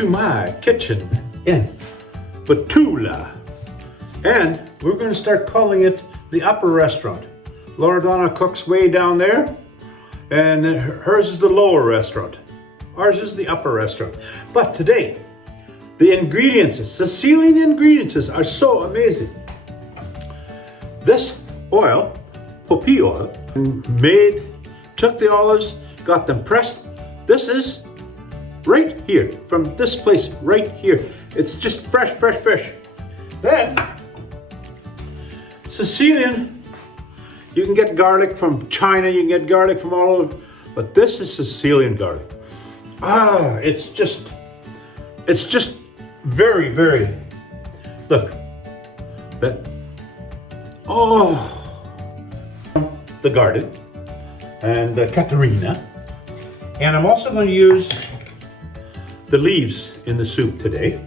to my kitchen in Batula. And we're going to start calling it the upper restaurant. Loredana cooks way down there, and hers is the lower restaurant. Ours is the upper restaurant. But today, the ingredients, Sicilian ingredients are so amazing. This oil, poppy oil, took the olives, got them pressed. This is right here, from this place right here. It's just fresh, fresh, fresh. Then, Sicilian, you can get garlic from China, you can get garlic from all over, but this is Sicilian garlic. It's just very, very, look, the garden and Caterina. And I'm also going to use the leaves in the soup today.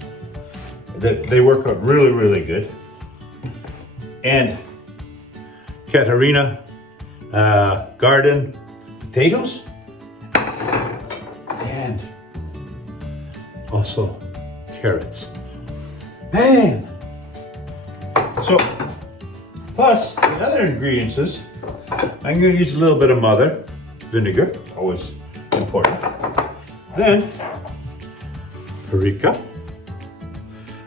They work out really, really good. And Caterina garden potatoes. And also carrots. Man! So, plus the other ingredients is, I'm going to use a little bit of mother vinegar, always important. Then, paprika,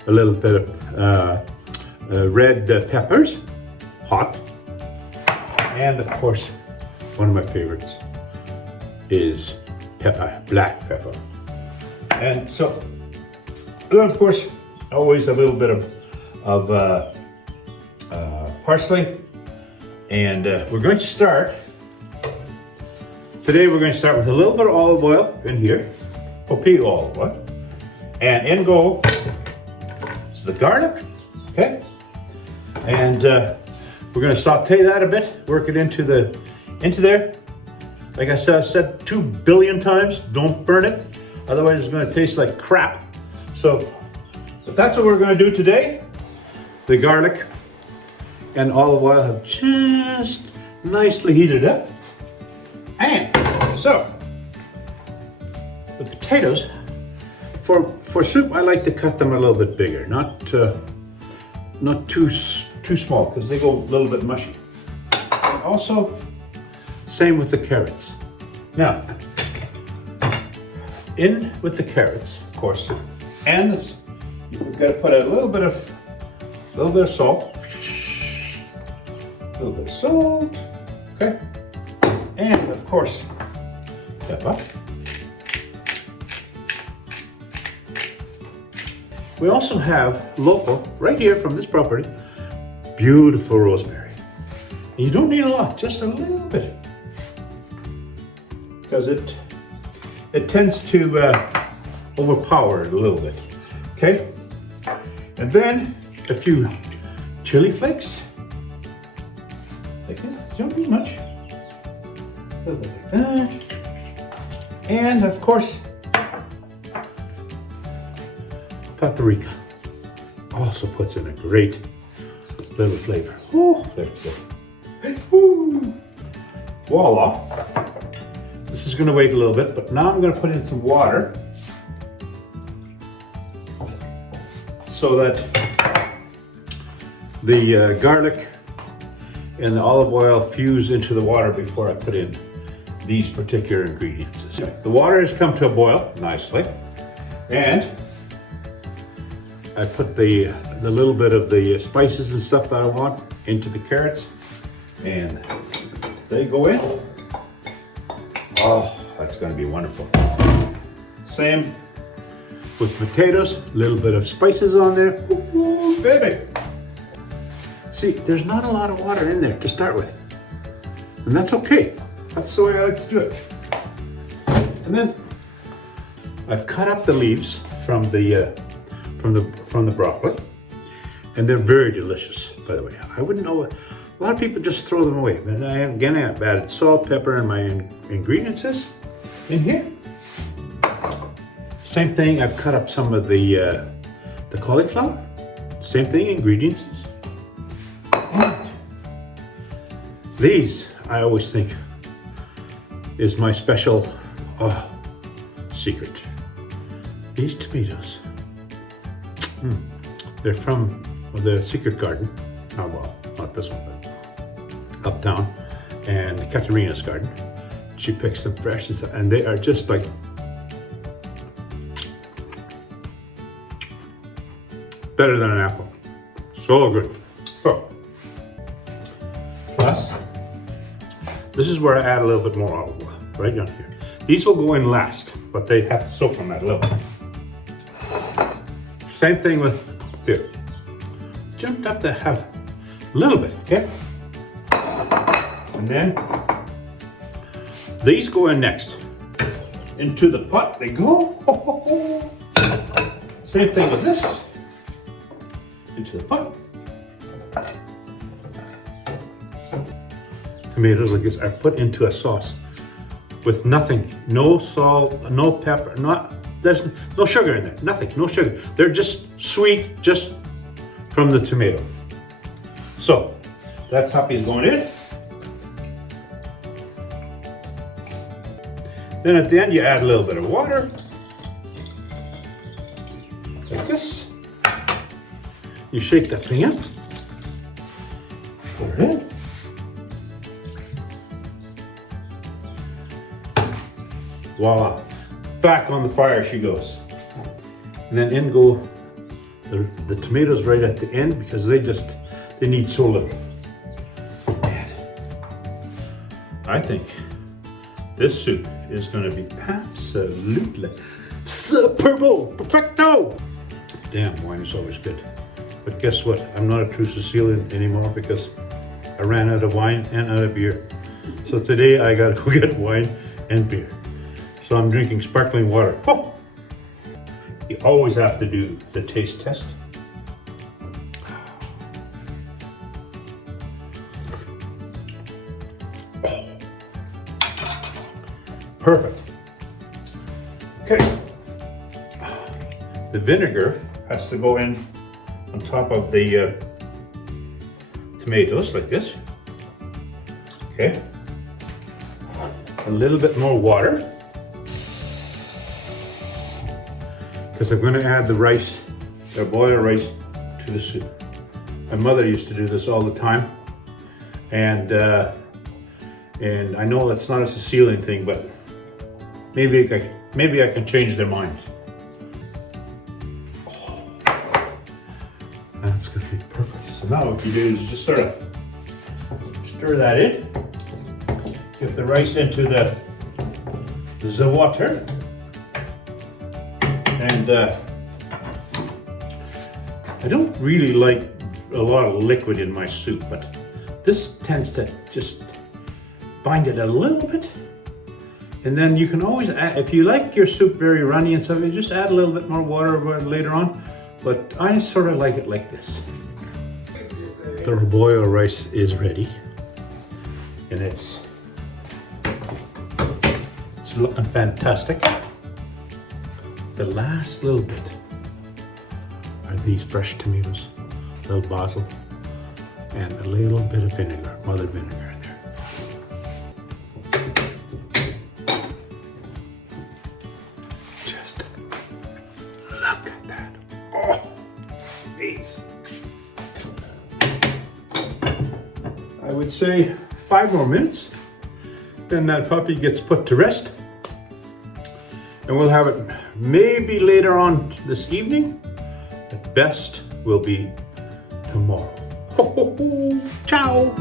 a little bit of red peppers, hot, and of course, one of my favorites is pepper, black pepper. And so, then of course, always a little bit of parsley. And we're going to start, today we're going to start with a little bit of olive oil in here, poppy olive oil. And in go is the garlic, okay? And we're going to saute that a bit, work it into there. Like I said 2 billion times, don't burn it, otherwise it's going to taste like crap. So, but that's what we're going to do today. The garlic and olive oil have just nicely heated up. And so, the potatoes, for soup, I like to cut them a little bit bigger, not too small, because they go a little bit mushy. And also, same with the carrots. Now, in with the carrots, of course, and you've got to put a little bit of salt, okay, and of course, pepper. We also have local, right here from this property, beautiful rosemary. And you don't need a lot, just a little bit, because it tends to overpower it a little bit, okay? And then a few chili flakes, like this, don't need much. A little bit like that. And of course, paprika also puts in a great little flavor. Ooh, there we go. Ooh. Voila. This is going to wait a little bit, but now I'm going to put in some water so that the garlic and the olive oil fuse into the water before I put in these particular ingredients. The water has come to a boil nicely, and I put the little bit of the spices and stuff that I want into the carrots, and they go in. Oh, that's going to be wonderful. Same with potatoes, a little bit of spices on there. Ooh, baby. See, there's not a lot of water in there to start with, and that's okay. That's the way I like to do it. And then I've cut up the leaves from the broccoli, and they're very delicious, by the way. I wouldn't know what, a lot of people just throw them away. And again, I've added salt, pepper, and my ingredients in here. Same thing, I've cut up some of the cauliflower. Same thing, ingredients. And these, I always think, is my special secret. These tomatoes, they're from the Secret Garden. Oh, well, not this one, but uptown, and Katarina's garden. She picks them fresh and stuff, and they are just like better than an apple. So good. So, plus, this is where I add a little bit more olive oil, right down here. These will go in last, but they have to soak on that a little bit. Same thing with here. You don't have to have a little bit, okay? And then these go in next. Into the pot they go. Same thing with this. Into the pot. Tomatoes like this are put into a sauce with nothing, no salt, no pepper, there's no sugar in there, nothing, no sugar. They're just sweet, just from the tomato. So that puppy is going in. Then at the end you add a little bit of water, like this. You shake that thing up, pour it in. Voila, back on the fire she goes. And then in go the tomatoes right at the end because they need so little. And I think this soup is gonna be absolutely superbo, perfecto. Damn, wine is always good. But guess what? I'm not a true Sicilian anymore because I ran out of wine and out of beer. So today I gotta go get wine and beer. So I'm drinking sparkling water. Oh! You always have to do the taste test. Oh. Perfect. Okay. The vinegar has to go in on top of the tomatoes like this. Okay. A little bit more water. Because I'm going to add the rice, the boiled rice, to the soup. My mother used to do this all the time, and I know it's not a Sicilian thing, but maybe I can change their minds. Oh, that's going to be perfect. So now what you do is just sort of stir that in, get the rice into the water. And I don't really like a lot of liquid in my soup, but this tends to just bind it a little bit. And then you can always add, if you like your soup very runny and stuff, you just add a little bit more water later on. But I sort of like it like this. The boiled rice is ready, and it's looking fantastic. The last little bit are these fresh tomatoes, a little basil, and a little bit of vinegar, mother vinegar in there. Just look at that. Oh, geez. I would say 5 more minutes, then that puppy gets put to rest. And we'll have it maybe later on this evening. At best will be tomorrow. Ho, ho, ho. Ciao.